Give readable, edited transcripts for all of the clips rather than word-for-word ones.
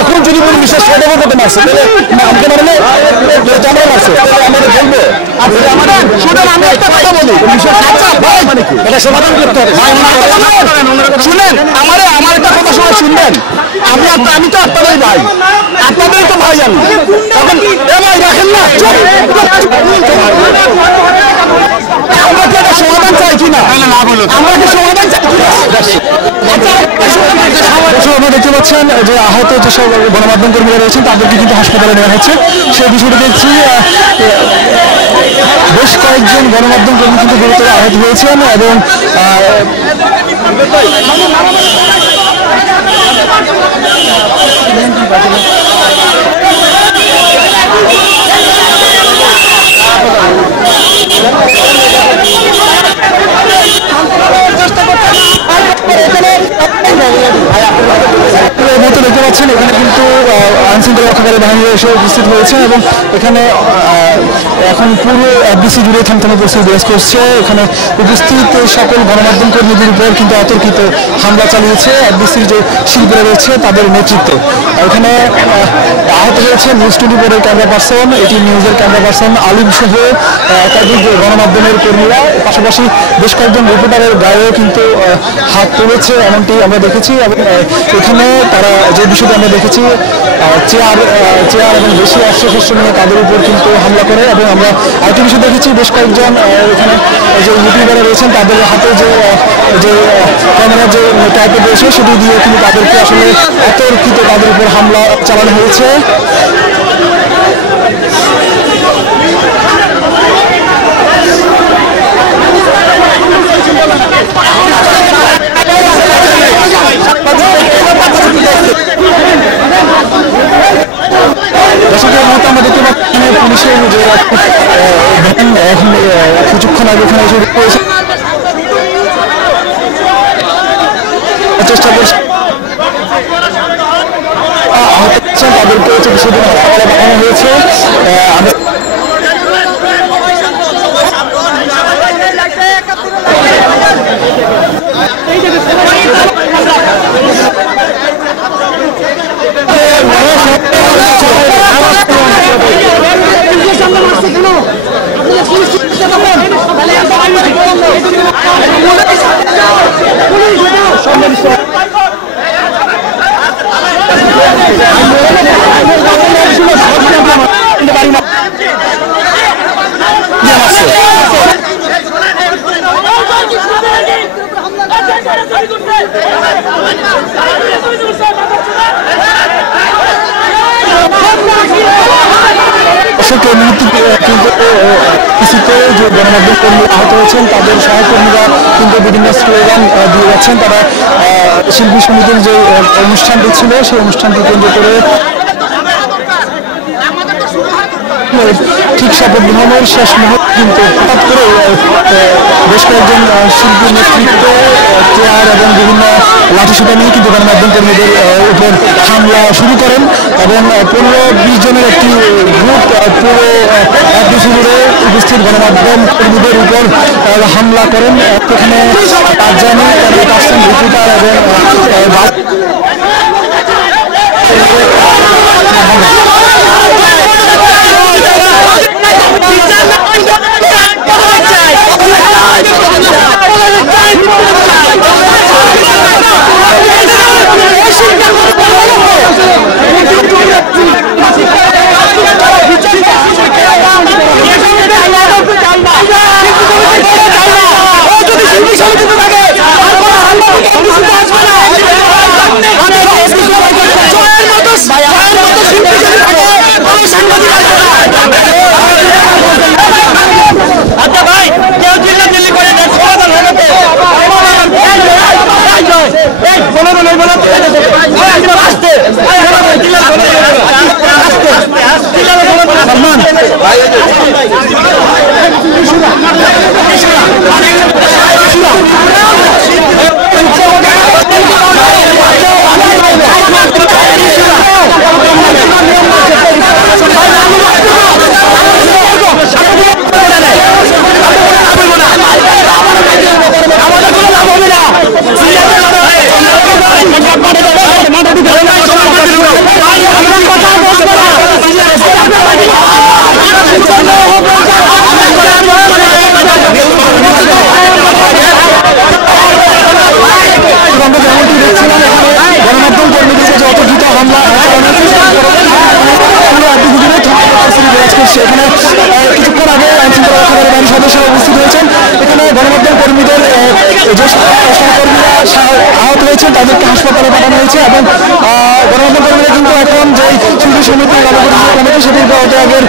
এখন যদি বলি বিশ্বাস করে দেবো কত মারছে তাহলে আমাকে মানে আমরা মারছে আমাদের বলবো আমি একটা কথা বলি এটা সমাধান করতে হবে শুনেন আমার একটা কথা সবাই শুনবেন আমি তো আপনাদের ভাই আপনাদের তো ভাই আমি এখন ভাই রাখেন না আমরা কি একটা সমাধান চাই কিনা আমরা কি সমাধান চাই কিনা আপনারা দেখতে পাচ্ছেন যে আহত যেসব গণমাধ্যম কর্মীরা রয়েছেন তাদেরকে কিন্তু হাসপাতালে নেওয়া হচ্ছে সেই বিষয়টি দেখছি বেশ কয়েকজন গণমাধ্যম কর্মী কিন্তু গুরুতর আহত হয়েছেন এবং দেখতে পাচ্ছেন এখানে কিন্তু আইনশৃঙ্খলা রক্ষাকারী বাহিনী এসে উপস্থিত হয়েছে এবং এখানে এখন পুরো এফডিসি জুড়ে থমথমে পরিস্থিতি বিরাজ করছে এখানে উপস্থিত সকল গণমাধ্যম কর্মীদের উপর কিন্তু অতর্কিত হামলা চালিয়েছে এফডিসির যে শিল্পীরা রয়েছে তাদের নেতৃত্বে এখানে আহত হয়েছে নিউজ 24-এর ক্যামেরা পার্সন এটি নিউজের ক্যামেরা পার্সন আলিম সহ একাধিক গণমাধ্যমের কর্মীরা পাশাপাশি বেশ কয়েকজন রিপোর্টারের গায়েও কিন্তু হাত তুলেছে এমনটি আমরা দেখেছি এবং এখানে তারা যে বিষয়টি আমরা দেখেছি চেয়ার এবং বেশি অস্ত্রশস্ত্র নিয়ে তাদের উপর কিন্তু হামলা করে এবং আমরা আরেকটি বিষয় দেখেছি বেশ কয়েকজন এখানে যে ইউটিউবাররা রয়েছেন তাদের হাতে যে ক্যামেরা যে টাইপের রয়েছে সেটি দিয়ে কিন্তু তাদেরকে আসলে অতর্কিত তাদের উপর হামলা চালানো হয়েছে আমরা দেখতে পাচ্ছি পুলিশের যে কিছুক্ষণ আগে এখানে এসে রয়েছে চেষ্টা করছে তাদেরকে সেদিন হাসপাতালে পাঠানো হয়েছে যে গণমাধ্যম কর্মী আহত হয়েছেন তাদের সহকর্মীরা কিন্তু বিভিন্ন স্লোগান দিয়ে যাচ্ছেন তারা শিল্পী সমিতির যে অনুষ্ঠানটি ছিল সেই অনুষ্ঠানটি কেন্দ্র করে ঠিক শপথ গ্রহণের শেষ মুহূর্তে কিন্তু হঠাৎ করে বেশ কয়েকজন শিল্পীর নেতৃত্বে চেয়ার এবং বিভিন্ন লাঠিসোঁটা নিয়ে কিন্তু গণমাধ্যম কর্মীদের উপর হামলা শুরু করেন এবং 15-20 জনের একটি গ্রুপ পুরো এফডিসি জুড়ে উপস্থিত গণমাধ্যম কর্মীদের উপর হামলা করেন এখানে 5 জন পার্সন রিপোর্টার এবং হয়েছে এবং গণমাধ্যম কর্মীরা কিন্তু এখন যে শিল্পী সমিতির কমিটি সেটির পদত্যাগের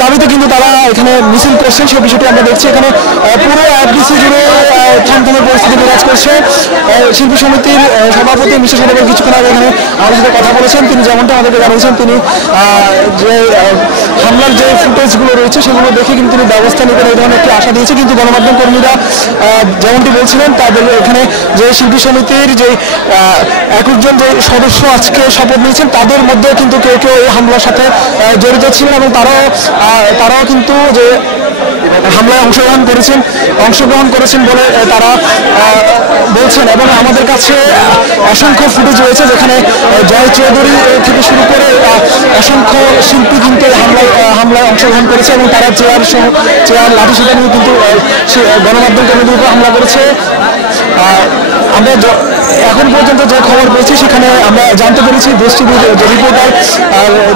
দাবিতে কিন্তু তারা এখানে মিছিল করছেন, সেই বিষয়টি আমরা দেখছি। এখানে পুরো এফডিসি জুড়ে থমথমে পরিস্থিতি বিরাজ করছে। শিল্পী সমিতির সভাপতি মিশা সরকার কিছুক্ষণ আগে এখানে আমাদের সাথে কথা বলেছেন। তিনি যেমনটা আমাদেরকে জানিয়েছেন, তিনি যে হামলার যে ফুটেজগুলো রয়েছে সেগুলো দেখে কিন্তু তিনি ব্যবস্থা নেবেন এই ধরনের একটি আশা দিয়েছে। কিন্তু গণমাধ্যম কর্মীরা যেমনটি বলছিলেন, তাদের এখানে যে শিল্পী সমিতির যে 21 জন যে সদস্য আজকে শপথ নিয়েছেন তাদের মধ্যে কিন্তু কেউ কেউ এই হামলার সাথে জড়িত ছিলেন এবং তারাও কিন্তু যে হামলায় অংশগ্রহণ করেছেন বলে তারা বলছেন। এবং আমাদের কাছে অসংখ্য ফুটেজ রয়েছে যেখানে জয় চৌধুরী থেকে শুরু করে অসংখ্য শিল্পী কিন্তু হামলায় অংশগ্রহণ করেছে এবং তারা চেয়ার লাঠি সোটা নিয়ে কিন্তু গণমাধ্যম কর্মীদের উপর হামলা করেছে। আমরা এখন পর্যন্ত যে খবর পেয়েছি সেখানে আমরা জানতে পেরেছি দেশ টিভির যে রিপোর্টার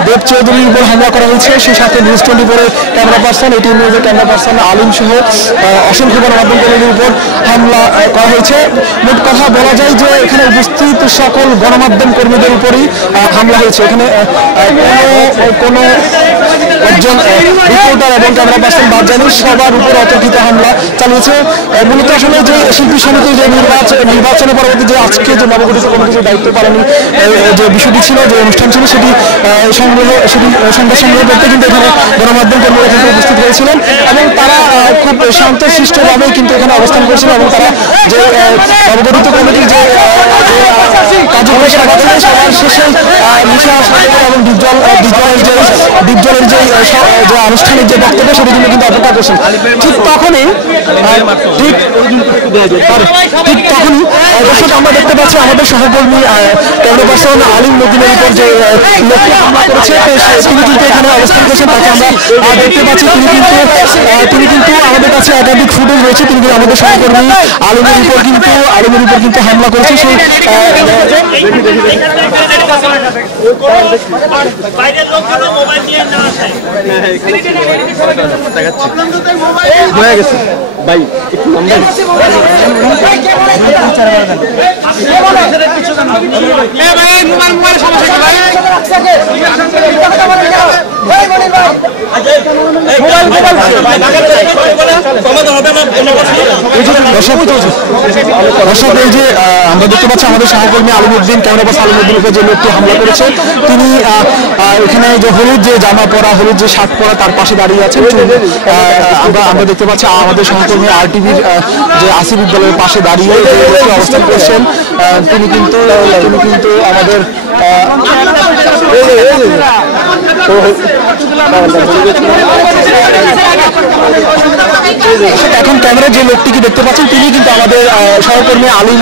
দেব চৌধুরীর উপর হামলা করা হয়েছে, সেই সাথে নিউজ 24 ক্যামেরা পার্সন, এটি নিউজের ক্যামেরা পার্সন আলিম সহ অসংখ্য গণমাধ্যম কর্মীদের উপর হামলা করা হয়েছে। মোট কথা বলা যায় যে এখানে উপস্থিত সকল গণমাধ্যম কর্মীদের উপরই হামলা হয়েছে। এখানে কোনো একজন রিপোর্টার এবং ক্যামেরা পার্সন বাদ যায়নি, সবার উপর অতর্কিত হামলা চালিয়েছে। মূলত আসলে যে শিল্পী সমিতির যে নির্বাচনের পরবর্তী যে আজকে যে নবগঠিত কমিটির দায়িত্ব পালনের যে বিষয়টি ছিল, যে অনুষ্ঠান ছিল, সেটি সংবাদ সংগ্রহ করতে কিন্তু এখানে গণমাধ্যম কর্মীরা কিন্তু উপস্থিত হয়েছিলেন এবং তারা খুব শান্তশিষ্টভাবে কিন্তু এখানে অবস্থান করছিলেন এবং তারা যে নবগঠিত কমিটির যে কার্যক্রম সবার শেষে মিশা সরকার এবং ডিপজলের যে আনুষ্ঠানিক যে বক্তব্য সেটি কিন্তু অপেক্ষা করছেন। ঠিক তখনই দর্শক আমরা দেখতে পাচ্ছি আমাদের সহকর্মী ক্যামেরা পার্সন আলিম মদিনের উপর যে লোকটি হামলা করেছে তিনি কিন্তু এখানে অবস্থান করছেন। তাকে আমরা দেখতে পাচ্ছি তিনি কিন্তু আমাদের কাছে একাধিক ফুটেজ রয়েছে। তিনি কিন্তু আমাদের সহকর্মী আলিমের উপর কিন্তু হামলা করেছে। সেই হয়ে গেছে ভাই একটু দর্শক এই যে আমরা দেখতে পাচ্ছি আমাদের সহকর্মী আলিমউদ্দিন ক্যামেরা পার্সন আলিমউদ্দিন উপর যে লোকটি হামলা করেছে তিনি এখানে যে হলুদ যে জামা পরা, হলুদ যে শার্ট পরা, তার পাশে দাঁড়িয়ে আছেন। আমরা দেখতে পাচ্ছি আমাদের সহকর্মী RTVর যে আসিফ বিদ্যালয়ের পাশে দাঁড়িয়ে অবস্থান করছেন। তিনি কিন্তু আমাদের এখন ক্যামেরায় যে লোকটিকে দেখতে পাচ্ছেন তিনি কিন্তু আমাদের সহকর্মী আলিম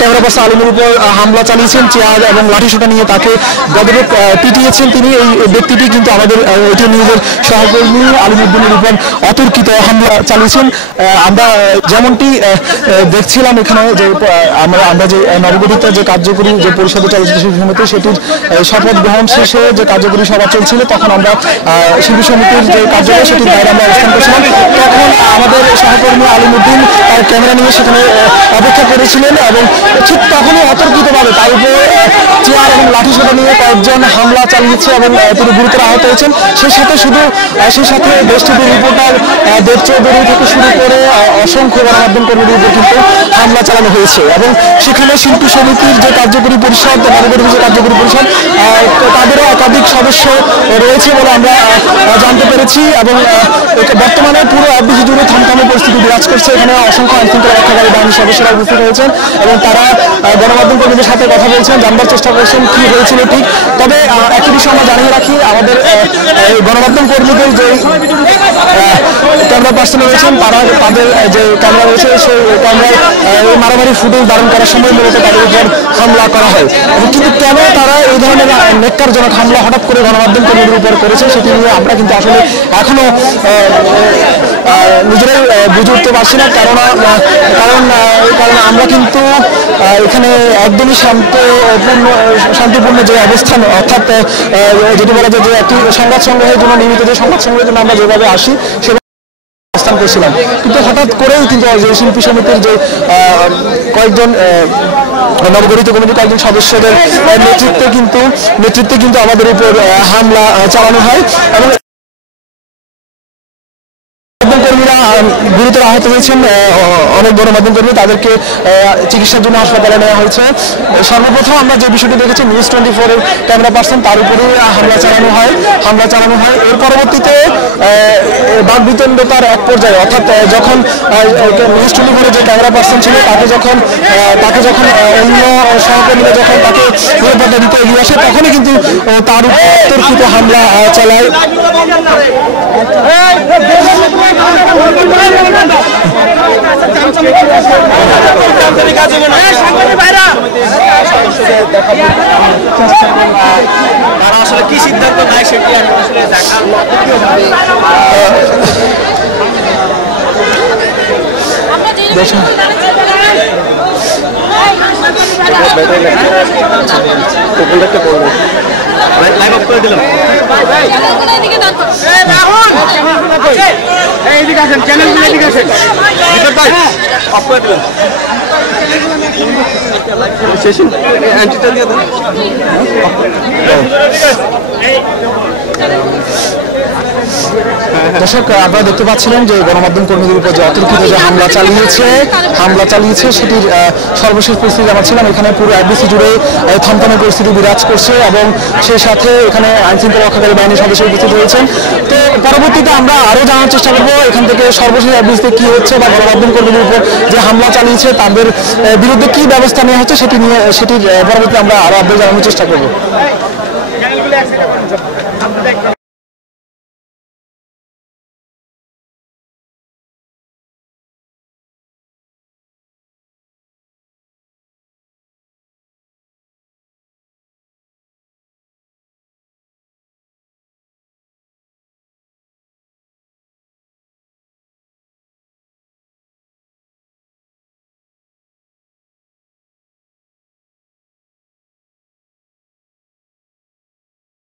ক্যামেরা পার্সন আলিমের উপর হামলা চালিয়েছেন, চেয়ার এবং লাঠি সোটা নিয়ে তাকে গদরক পিটিয়েছেন। তিনি এই ব্যক্তিটি কিন্তু আমাদের এটি নিউজের সহকর্মী আলিমউদ্দিনের উপর অতর্কিত হামলা চালিয়েছেন। আমরা যেমনটি দেখছিলাম এখানে যে আমরা যে নবগঠিত যে কার্যকরী যে পরিষদে চলচ্চিত্র শিল্পী সমিতি সেটির শপথ গ্রহণ শেষে যে কার্যকরী সভা চলছিল তখন আমরা শিল্পী সমিতির যে কার্যকরী সেটির বাইরে আমরা অবস্থান করছিলাম। তখন আমাদের সহকর্মী আলিমউদ্দিন তার ক্যামেরা নিয়ে সেখানে অপেক্ষা করেছিলেন এবং ঠিক তখনই অতর্কিতভাবে তার উপরে চেয়ার এবং লাঠি সোটা নিয়ে কয়েকজন হামলা চালিয়েছে এবং তিনি গুরুতর আহত হয়েছেন। সেই সাথে দেশ টিভির রিপোর্টার দেব চৌধুরী থেকে শুরু করে অসংখ্য গণমাধ্যম কর্মীদের উপর কিন্তু হামলা চালানো হয়েছে এবং সেখানে শিল্পী সমিতির যে কার্যকরী পরিষদ, নবগঠিত যে কার্যকরী পরিষদ, তাদেরও একাধিক সদস্য রয়েছে বলে আমরা জানতে পেরেছি এবং বর্তমানে পুরো এফডিসি জুড়ে থমথমে পরিস্থিতি বিরাজ করছে। এখানে অসংখ্য আইনশৃঙ্খলা রক্ষাকারী বাহিনীর সদস্যরা উপস্থিত হয়েছেন এবং তারা গণমাধ্যম কর্মীদের সাথে কথা বলছেন, জানবার চেষ্টা করছেন কি হয়েছিল ঠিক। তবে একটি বিষয় আমরা জানিয়ে রাখি, আমাদের গণমাধ্যম কর্মীদের যে ক্যামেরা পার্সন রয়েছেন তাদের যে ক্যামেরা রয়েছে সেই ক্যামেরায় মারামারি ফুটেজ ধারণ করার সময় মূলত তাদের উপর হামলা করা হয়। কিন্তু কেন তারা এই ধরনের নেককারজনক হামলা হঠাৎ করে গণমাধ্যম কর্মীদের উপর করেছে সেটি নিয়ে আমরা কিন্তু আসলে এখনো নিজেরাই বুঝে উঠতে পারছি না। কারণ আমরা কিন্তু এখানে একদমই শান্তিপূর্ণ যে অবস্থান, অর্থাৎ যেটি বলা যায় যে একটি সংবাদ সংগ্রহের জন্য নিয়মিত যে সংবাদ সংগ্রহের জন্য আমরা যেভাবে আসি অবস্থান করছিলাম, কিন্তু হঠাৎ করেই কিন্তু শিল্পী সমিতির যে কয়েকজন নবগঠিত কমিটির কয়েকজন সদস্যদের নেতৃত্বে কিন্তু আমাদের উপর হামলা চালানো হয় এবং কর্মীরা গুরুতর আহত হয়েছেন। অনেক গণমাধ্যম কর্মী, তাদেরকে চিকিৎসার জন্য হাসপাতালে নেওয়া হয়েছে। সর্বপ্রথম আমরা যে বিষয়টি দেখেছি, নিউজ 24 এর ক্যামেরা পার্সন, তার উপরে হামলা চালানো হয়। এর পরবর্তীতে বাকবিতণ্ডতার এক পর্যায়ে, অর্থাৎ যখন নিউজ 24 এর যে ক্যামেরা পার্সন ছিল তাকে যখন অন্য সহকর্মীরা যখন তাকে নিরাপত্তা দিতে এগিয়ে আসে, তখনই কিন্তু তার উপর অতর্কিত হামলা চালায়। তারা আসলে কি সিদ্ধান্ত নেয় সেটি আসলে দেখার লাইভ অফ করে দিলাম। এইদিকে আসেন, চ্যানেলগুলো এদিকে আসেন, অফ করে দিলাম। সেশন অ্যান্টিটা দিয়ে দেন। দর্শক, আপনারা দেখতে পাচ্ছিলেন যে গণমাধ্যম কর্মীদের উপর যে অতর্কিত যে হামলা চালিয়েছে সেটির সর্বশেষ পরিস্থিতি জানাচ্ছিলাম। এখানে পুরো এফডিসি জুড়ে থমথমে পরিস্থিতি বিরাজ করছে এবং সেই সাথে এখানে আইনশৃঙ্খলা রক্ষাকারী বাহিনীর সদস্য উপস্থিত হয়েছেন। তো পরবর্তীতে আমরা আরও জানার চেষ্টা করবো এখান থেকে সর্বশেষ এফডিসিতে কী হচ্ছে বা গণমাধ্যম কর্মীদের উপর যে হামলা চালিয়েছে তাদের বিরুদ্ধে কী ব্যবস্থা নেওয়া হচ্ছে সেটির পরবর্তীতে আমরা আরও আপডেট জানানোর চেষ্টা করবো।